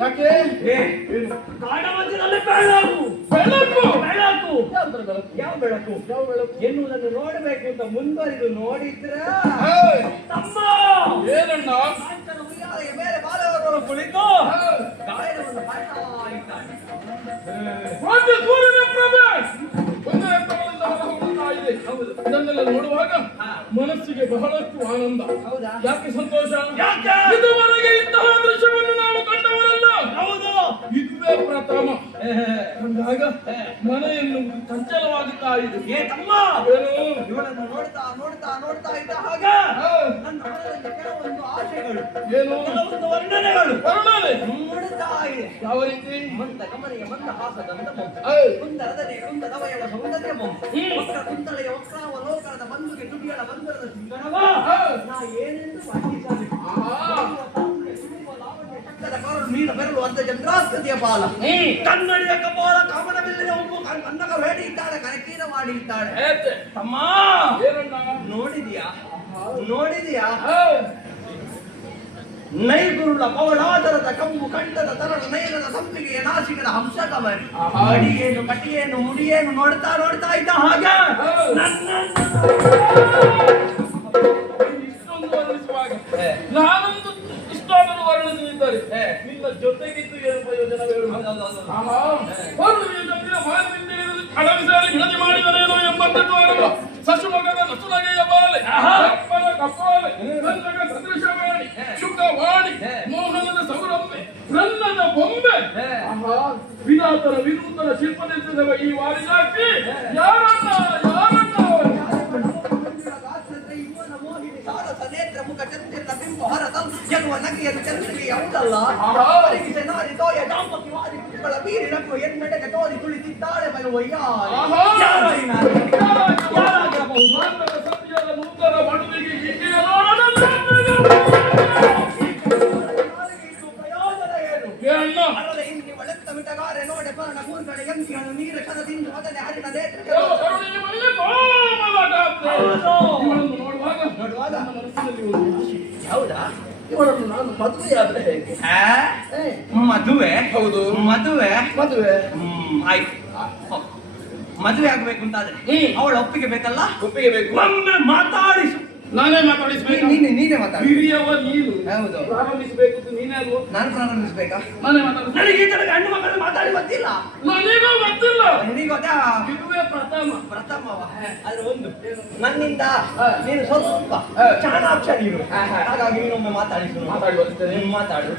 ಯಾಕೆ ಕಾಡ ಮಧ್ಯದಲ್ಲಿ ಬೆಳಕು ಬೆಳಕು ಬೆಳಕು ಯಾವ ಬೆಳಕು ಯಾವ ಬೆಳಕು ಎನ್ನುವುದನ್ನು ನೋಡಬೇಕು ಅಂತ ಮುಂದುವರಿದು ನೋಡಿದ್ರ ತಮ್ಮ ಏನಣ್ಣ ಕಾಂಚನ ಉಯ್ಯಾಲೆಯ ಮೇಲೆ ಬಾಲವರು ಕುಳಿತು ಗಾಯನವನ್ನು ಹಾಡ್ತಾ ಇದ್ದಾನೆ. ಒಂದು ಸೂರ್ಯನ ಪ್ರಭೆ ಒಂದೇ ಸ್ಥಳದಿಂದ ಹೊರಹೊಮ್ಮುತ್ತಾ ಇದೆ. ಇದನ್ನೆಲ್ಲ ನೋಡುವಾಗ ಮನಸ್ಸಿಗೆ ಬಹಳಷ್ಟು ಆನಂದ. ಹೌದಾ? ಯಾಕೆ ಸಂತೋಷ? ಯಾಕೆ? ಇದುವರೆಗೆ ಇಂತಹ ದೃಶ್ಯವನ್ನು ನಾವು ಕಂಡವರಲ್ಲ. ಹೌದು, ಇದುವೇ ಪ್ರಥಮ. ಅಂದಾಗ ಮನೆಯನ್ನು ಚಂಚಲವಾಗುತ್ತಾ ಇದೆ. ಏ ತಮ್ಮ, ಏನು ಇವಳನ್ನು ನೋಡ್ತಾ ನೋಡ್ತಾ ನೋಡ್ತಾ ಇದ್ದ ಹಾಗ ನನ್ನ ಮನದಲ್ಲಿ ಕೆಲವೊಂದು ಆಶೆಗಳು, ಏನು ಕೆಲವೊಂದು ವರ್ಣನೆಗಳು ವರ್ಣನೆ ಮೂಡುತ್ತಾ ಇದೆ. ಯಾವ ರೀತಿ? ಮಂದ ಗಮನೆಯ ಮಂದ ಹಾಸದಂತ ಏಯ್! ಕುಂದರದನೆ ಕುಂದರವಯವ ಸೌಂದರ್ಯ ವಕ್ರ ಕುಂತಳೆಯ ವಕ್ರಾವಲೋಕನದ ಬಂಧುಗೆ ತುಡಿಯಳ ಬಂಧರದ ಸಿಂಗಣವ ನಾ ಏನೆಂದು ವರ್ಣಿಸಲಿ. ನೀನು ಬೆರಳು ಅಂತ ಚಂದ್ರಾಸ್ಕೃತಿಯ ಬಾಲ ಕನ್ನಡಿಯ ಕಪಾಲ ಕಾಮನವಿಲ್ಲದೆ ಒಬ್ಬ ಕನ್ನಡ ಬೇಡಿ ಇದ್ದಾಳೆ, ಕನಕೀರ ಮಾಡಿ ಇದ್ದಾಳೆ. ತಮ್ಮ ಏನಣ್ಣ? ನೋಡಿದ್ಯಾ ನೋಡಿದ್ಯಾ ನೈಗುರುಳ ಪವಳಾದರದ ಕಂಬು ಕಂಠದ ತರಳ ನಯನದ ಸಂಪಿಗೆಯ ನಾಸಿಕದ ಹಂಸಕವರಿ ಅಡಿಯೇನು ಕಟಿಯೇನು ಮುಡಿಯೇನು ನೋಡ್ತಾ ನೋಡ್ತಾ ಇದ್ದ ಹಾಗ ಇಷ್ಟೊಂದು ವರ್ಣಿಸುವಾಗ ನಾನೊಂದು ಇಷ್ಟಾದರೂ ವರ್ಣಿಸಲಿದ್ದಾರೆ. ನಿನ್ನ ಜೊತೆಗಿದ್ದು ಏನು ಪ್ರಯೋಜನ ವಿನಂತಿ ಮಾಡಿದನೇನೋ ಎಂಬಂತದ್ದು ಆರಂಭ ಸಶುಮಗದ ನಸುನಗೆಯ ಬಾಲೆ ಕಪ್ಪನ ಕಪ್ಪಾಲೆ ಕನ್ನಡ ಸದೃಶವಾಣಿ ಶುಕವಾಣಿ ಮೋಹನದ ಸೌರಂಭೆ ರನ್ನದ ಬೊಂಬೆ ವಿನಾತರ ವಿನೂತನ ಶಿಲ್ಪದೆಸೆದವ ಈ ವಾರಿಜಾಕಿ ಯಾರನ್ನ ಯಾರನ್ನ ನೇತ್ರ ಮುಖ ಚಂದ್ರನ ಬಿಂಬು ಹರದಂ ಎನ್ನುವ ನಗೆಯನ್ನು ಚಂದ್ರಿಗೆ ಯಾವುದಲ್ಲ ನಾರಿ ತೋಯ ದಾಂಪತ್ಯವಾದಿ ಪುಷ್ಪಗಳ ಬೀರಿ ನಗುವ ಎನ್ನೆಡೆಗೆ ತೋರಿ ತುಳಿತಿದ್ದಾಳೆ ಬರುವಯ್ಯ. ಸತ್ಯದ ನೂತನ ಮಡುವಿಗೆ ಈಕೆಯ ಪ್ರಯೋಜನ ಏನು? ಏನಣ್ಣ? ಅಲ್ಲದೆ ಹಿಂದಿ ಒಳೆತ್ತ ಮಿಟಗಾರೆ ನೋಡೆ ಪರ್ಣ ಕೂರ್ಗಡೆ ಎಂದಿಗಳು ನೀರ ಕದದಿಂದ ಮಗನೆ ಹರಿದ ನೇತ್ರ ನೋಡುವಾಗ ಹೌದಾ ಇವರನ್ನು ನಾನು ಮದುವೆಯಾದ್ರೆ ಹೇಗೆ? ಮದುವೆ? ಹೌದು, ಮದುವೆ ಮದುವೆ ಆಯ್ತು. ಮದುವೆ ಆಗ್ಬೇಕು ಅಂತಾದ್ರೆ ಅವಳ ಒಪ್ಪಿಗೆ ಬೇಕಲ್ಲ? ಒಪ್ಪಿಗೆ ಬೇಕು. ಒಮ್ಮೆ ಮಾತಾಡಿಸು. ನಾನೇ ಮಾತಾಡಿಸ್ಬೇಕು. ನೀನೇ ಮಾತಾಡಿ. ಹಿರಿಯವ ನೀನು ಹೌದು. ಪ್ರಾರಂಭಿಸಬೇಕು. ನೀನೇ ಅಲ್ವ? ನಾನು ಪ್ರಾರಂಭಿಸ್ಬೇಕಾ? ನಾನೇ ಮಾತಾಡಿಸ್. ನನಗೆ ಈ ತರ ಗಂಡು ಮಕ್ಕಳು ಮಾತಾಡಿ ಗೊತ್ತಿಲ್ಲ. ನನಗೂ ಗೊತ್ತಿಲ್ಲ. ನಿನಗೆ ಗೊತ್ತಾ? ಇದುವೇ ಪ್ರಥಮ. ಪ್ರಥಮವ ಆದ್ರೆ ಒಂದು ನನ್ನಿಂದ ನೀನು ಸ್ವಲ್ಪ ಚಾಣಾಕ್ಷ ನೀನು. ಹಾಗಾಗಿ ನೀನೊಮ್ಮೆ ಮಾತಾಡಿಸು. ಮಾತಾಡಿ ಬರ್ತೇನೆ. ಮಾತಾಡು.